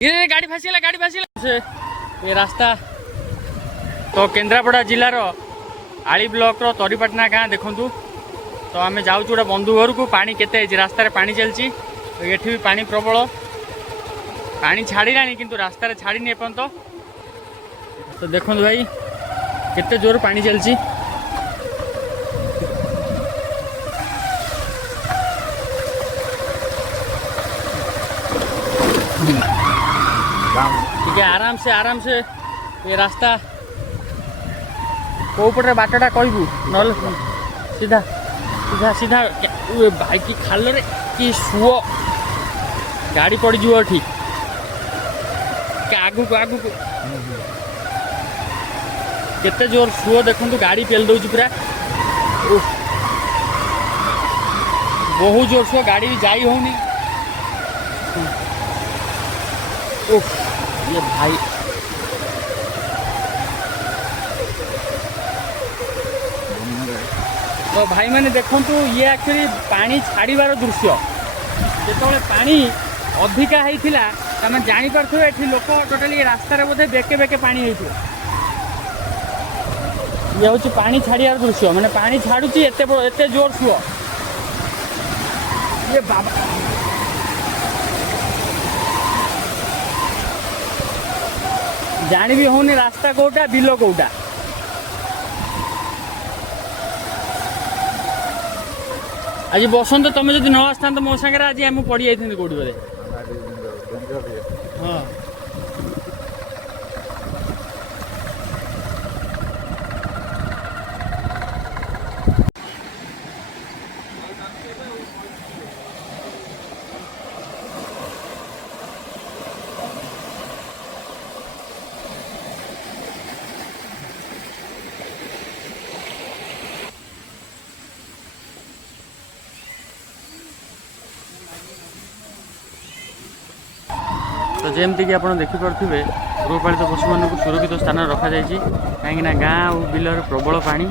ये गाड़ी फासिला से ये रास्ता तो केन्द्रापड़ा जिलार आली ब्लॉक रो तरीपाटना गाँ देखूँ। तो आम जाऊँ गोटे बंधु घर को पानी केते रास्तार पानी चलती ये भी पानी प्रबल पानी छाड़ा किंतु रास्तार छाड़नी एपर्यंत। तो देखो भाई केते जोर पानी चलती ठीक है। आराम से ये रास्ता कौ पटे बाटटा कहबू ना सीधा सीधा सीधा भाई की खाल रे कि सुओ गाड़ी पड़ी जुओ ठीक आगू को आगू को केते जोर सुओ देखो गाड़ी पेल दौर पूरा बहुत जोर सुओ गाड़ी भी जाई होनी। ये भाई तो भाई मैंने देखु ये एक्चुअली पानी छाड़बार दृश्य जो पानी अधिका होता तमें जापर ये लोक टोटाली रास्तार बोधे बेके बेके पानी हो ये हूँ पानी छाड़बार दृश्य मैंने पानी छाड़ुची एत जोर सुओ ये बाबा जानी भी होनी रास्ता कोटा बिल कोटा। आज बसंत तुम जो न आसता मो सागर आज आम पड़ जाती कौटी बोले हाँ तो जमती कि आप देखिपे गृहपालित पशु मानक सुरक्षित स्थान रखा कहीं गाँ और बिलर प्रबल पानी